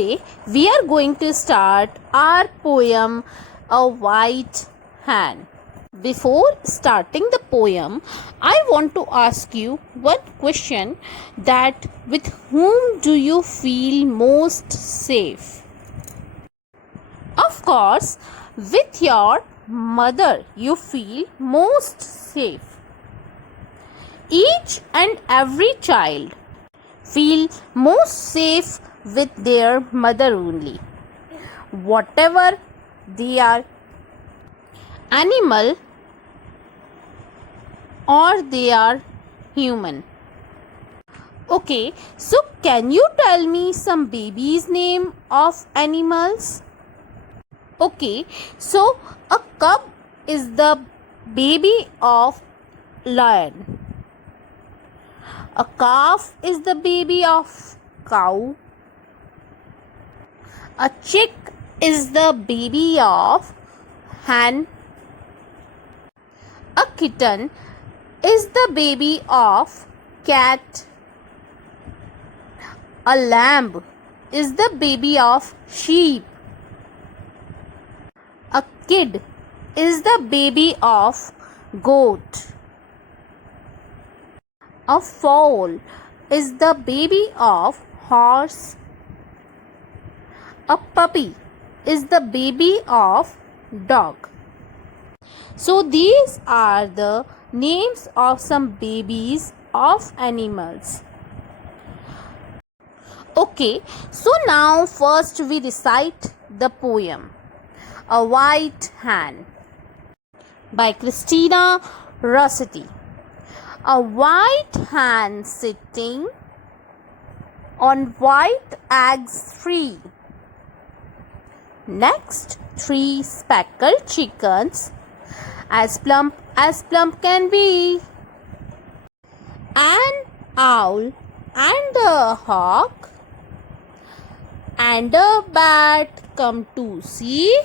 Today we are going to start our poem A White Hand. Before starting the poem, I want to ask you one question, that with whom do you feel most safe? Of course, with your mother you feel most safe. Each and every child feel most safe with their mother only. Whatever they are, animal or they are human. Okay, so can you tell me some babies' name of animals? Okay, so a cub is the baby of lion. A calf is the baby of cow. A chick is the baby of hen. A kitten is the baby of cat. A lamb is the baby of sheep. A kid is the baby of goat. A foal is the baby of horse. A puppy is the baby of dog. So these are the names of some babies of animals. Okay, so now first we recite the poem A White Hand by Christina Rossetti. A white hand sitting on white eggs free. Next, 3 speckled chickens as plump can be. An owl and a hawk and a bat come to see,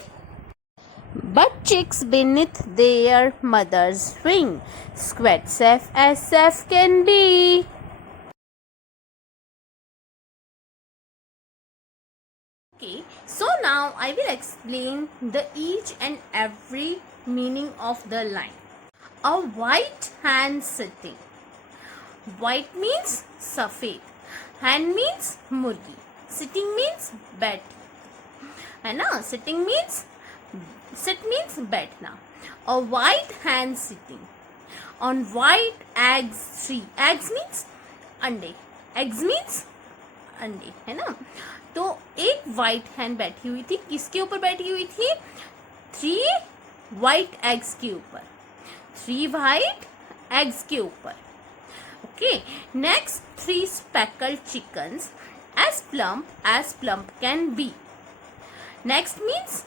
but chicks beneath their mother's wing squat safe as safe can be. Okay, so now I will explain the each and every meaning of the line. A white hand sitting. White means safed. Hand means murgi. Sitting means bed. है ना? Sitting means sit means बैठना. A white hand sitting on white eggs tree. Eggs means अंडे. Eggs means अंडे, है ना? तो एक white hand बैठी हुई थी. किसके ऊपर बैठी हुई थी? 3 white eggs के ऊपर. 3 white eggs के ऊपर. Okay. Next, 3 speckled chickens as plump can be. Next means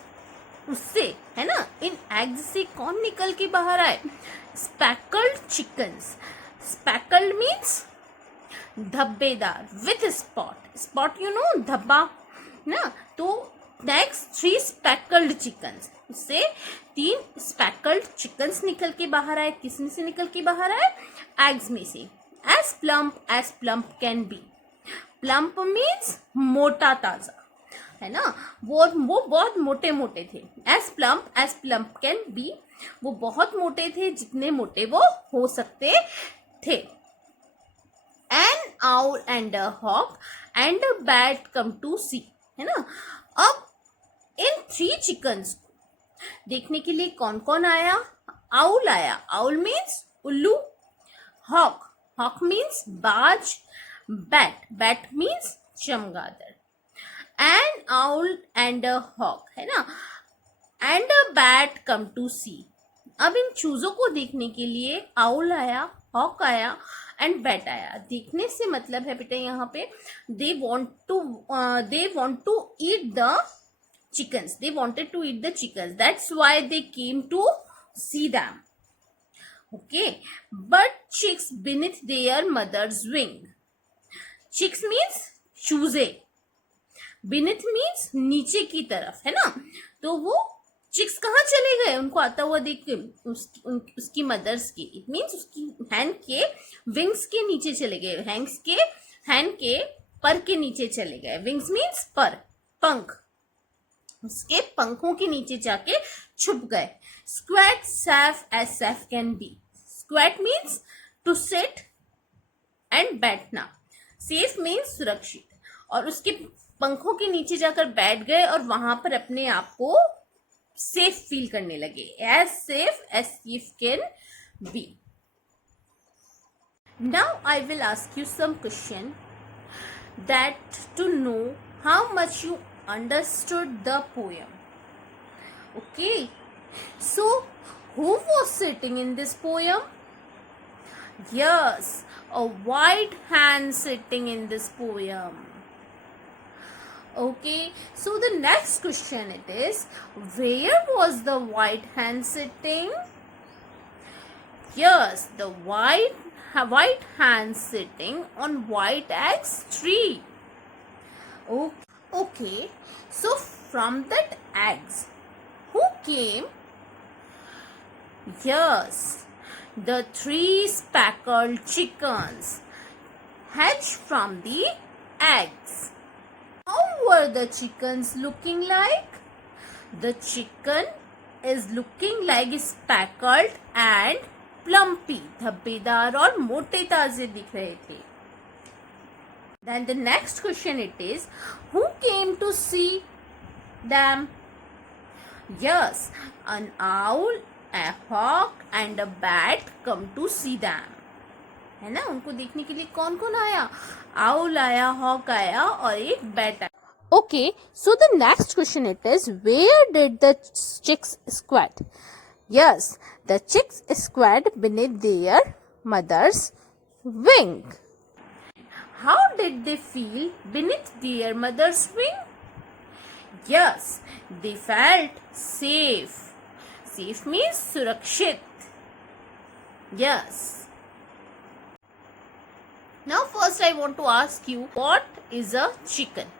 उससे, है ना, इन एग्स से कौन निकल के बाहर आए? Speckled chickens. स्पैकल्ड मीन्स धब्बेदार, with spot. Spot you know, धब्बा ना. तो नेक्स्ट 3 स्पैकल्ड चिकन्स, उससे 3 स्पैकल्ड चिकन्स निकल के बाहर आए. किसमें से निकल के बाहर आए? एग्स में से. As plump can be. Plump means मोटा ताजा, है ना. वो बहुत मोटे मोटे थे. एज प्लम्प कैन बी, वो बहुत मोटे थे जितने मोटे वो हो सकते थे. An owl and a hawk and a bat come to see, है ना. अब इन 3 चिकन्स को देखने के लिए कौन कौन आया? आउल आया. आउल मीन्स उल्लू. हॉक मीन्स बाज. बैट मीन्स चमगादड़. An owl and a hawk, है ना. And a bat come to see. अब इन चूजों को देखने के लिए आउल आया, हॉक आया एंड बैट आया. देखने से मतलब है बेटा यहाँ पे they want to eat the chickens. They wanted to eat the chickens. That's why they came to see them. Okay, but chicks beneath their mother's wing. Chicks means चूजे. Beneath means नीचे की तरफ, है ना. तो वो चिक्स कहाँ चले गए? उनको आता हुआ देख के उसकी मदर्स के, इट मीन्स उसकी हैंड के विंग्स के नीचे चले गए. हैंड के पर के नीचे चले गए. विंग्स मीन्स पर. पंख उसके पंखों के नीचे जाके छुप गए. Squat safe as safe can be. Squat means to sit and बैठना. सेफ मीन्स सुरक्षित. और उसके पंखों के नीचे जाकर बैठ गए और वहां पर अपने आप को सेफ फील करने लगे. As safe can be. Now I will ask you some question that to know how much you understood the poem. Okay, so who was sitting in this poem? Yes, a white hand sitting in this poem. Okay, so the next question it is, where was the white hand sitting? Yes, the white hand sitting on white axe tree. Okay, so from that axe, who came? Yes, the 3 speckled chickens hatched from the eggs. How were the chickens looking like? The chicken is looking like speckled and plumpy, धब्बेदार और मोटे ताजे दिख रहे थे. Then the next question it is, who came to see them? Yes, an owl, a hawk and a bat come to see them. है ना, उनको देखने के लिए कौन कौन आया? Owl आया, hawk आया और एक bat आया. Okay, so the next question it is, where did the chicks squat? Yes, the chicks squat beneath their mother's wing. How did they feel beneath their mother's wing? Yes, they felt safe. Safe means surakshit. Yes. Now first I want to ask you, what is a chicken?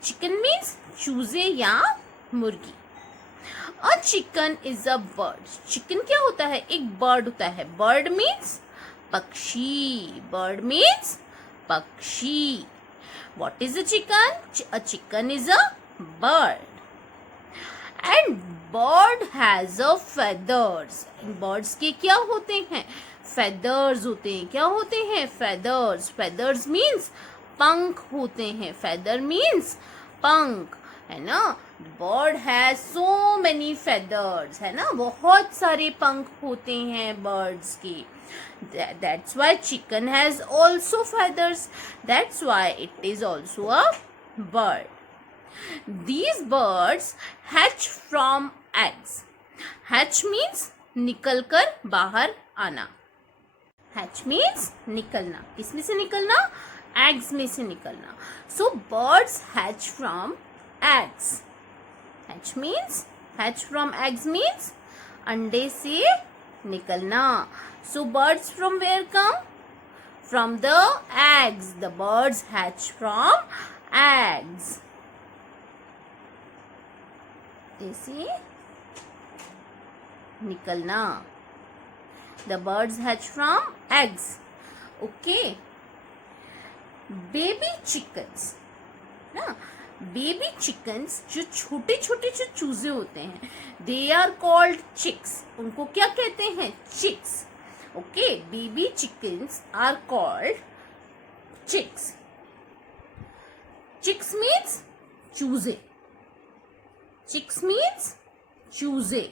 Chicken means चूजे या मुर्गी. A chicken is a bird. Chicken क्या होता है? एक bird होता है. Bird means पक्षी. Bird means पक्षी. What is a chicken? A chicken is a bird. And bird has a feathers. Birds के क्या होते हैं? Feathers होते हैं. क्या होते हैं? Feathers. Feathers means पंख होते हैं. Feather means पंख, है ना. Bird has so many feathers, है ना, बहुत सारे पंख होते हैं बर्ड्स के. That's why chicken has also feathers. That's why it is also a bird. These birds hatch from eggs. Hatch means निकल कर बाहर आना. हैच मीन्स निकलना. किसमें से निकलना? एग्स में से निकलना. So birds hatch from eggs. hatch from eggs means अंडे से निकलना. So birds from where come? From the eggs. The birds hatch from eggs. ऐसे निकलना. The birds hatch from eggs. Okay. Baby chickens. ना, baby chickens जो छोटे छोटे जो चूजे होते हैं, दे आर कॉल्ड चिक्स. उनको क्या कहते हैं? Chicks. Okay, baby chickens are called chicks. Chicks means चूजे. चिक्स मीन्स चूजे.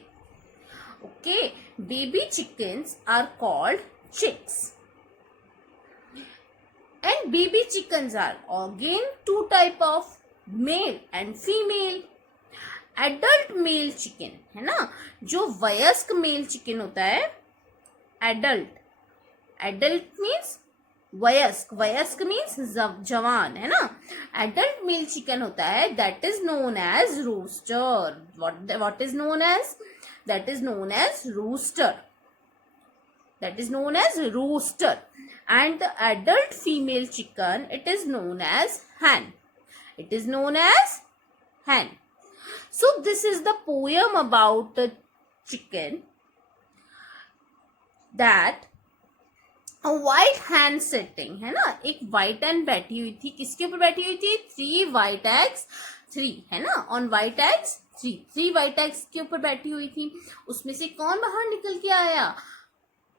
Okay, baby chickens are called chicks. And baby chickens are again 2 type of male and female. Adult male chicken, है ना, जो वयस्क मेल चिकन होता है. adult means वयस्क. वयस्क means जवान, है ना. adult male chicken होता है, that is known as rooster. what is known as? That is known as rooster. That is known as rooster. And the adult female chicken, it is known as hen. It is known as hen. So this is the poem about the chicken, that a white hen sitting, है ना, एक white hen बैठी हुई थी. किसके ऊपर बैठी हुई थी? 3 white eggs 3 है ना, on white eggs 3 white eggs के ऊपर बैठी हुई थी। उसमें से कौन बाहर निकल के आया?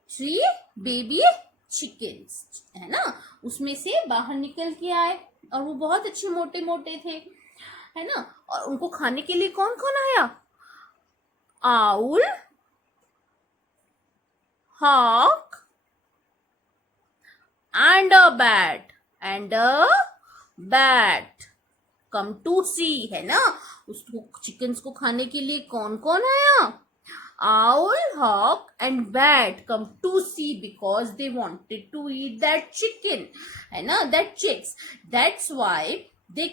3 बेबी चिकन्स है ना, उसमें से बाहर निकल के आए और वो बहुत अच्छे मोटे मोटे थे है ना। और उनको खाने के लिए कौन कौन आया? Owl, hawk and a bat come to see है ना। उसको चिकन्स को खाने के लिए कौन कौन आया? owl, hawk and bat come to see because they wanted to eat that chicken है ना, that chicks, that's why they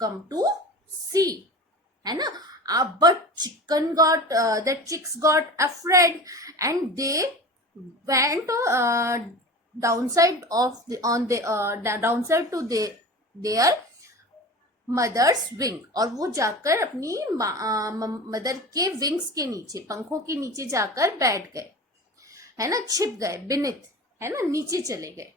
come to see है ना। but chicken got the chicks got afraid and they went downside of the on the downside to their mother's wing, और वो जाकर अपनी mother के wings के नीचे, पंखों के नीचे जाकर बैठ गए है ना, छिप गए, बिनिथ है ना, नीचे चले गए।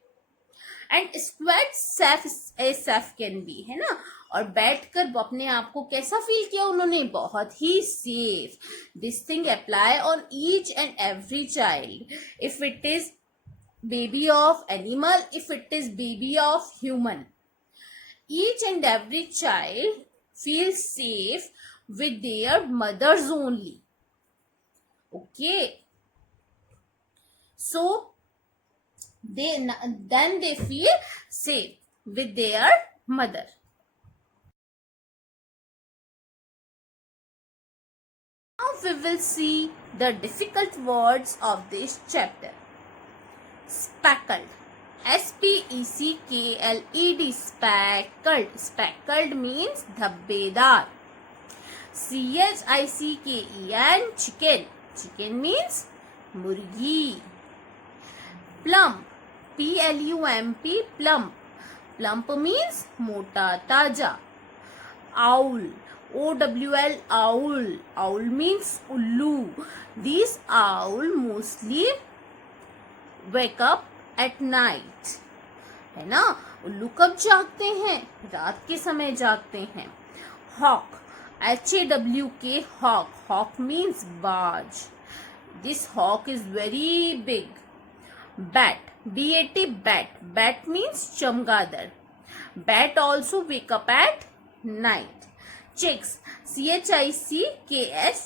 And square safe can B है ना, और बैठकर अपने आप को कैसा फील किया उन्होंने? बहुत ही safe. This thing apply on each and every child, if it is baby of animal, if it is baby of human. Each and every child feels safe with their mothers only. Okay, so then they feel safe with their mother. Now we will see the difficult words of this chapter. Speckled, speckled, speckled, speckled means धब्बेदार। chicken, chicken, chicken means मुर्गी। plump, plump, plump, plump means मोटा ताजा। owl, owl, owl, owl means उल्लू। These owl mostly wake up at night है ना, उल्लू कब जागते हैं? रात के समय जागते हैं। hawk, hawk, hawk, hawk means बाज। this hawk is very big। bat, bat, bat means चमगादड़। bat also wake up at night। chicks,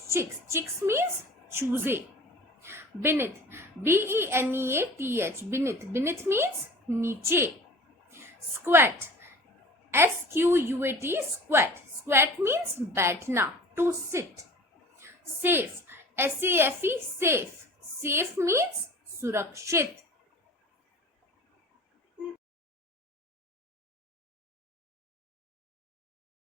chicks, chicks means चूजे। beneath, beneath, beneath, beneath means नीचे। squat, squat, squat, squat means बैठना, to sit। safe, safe, safe, safe means सुरक्षित।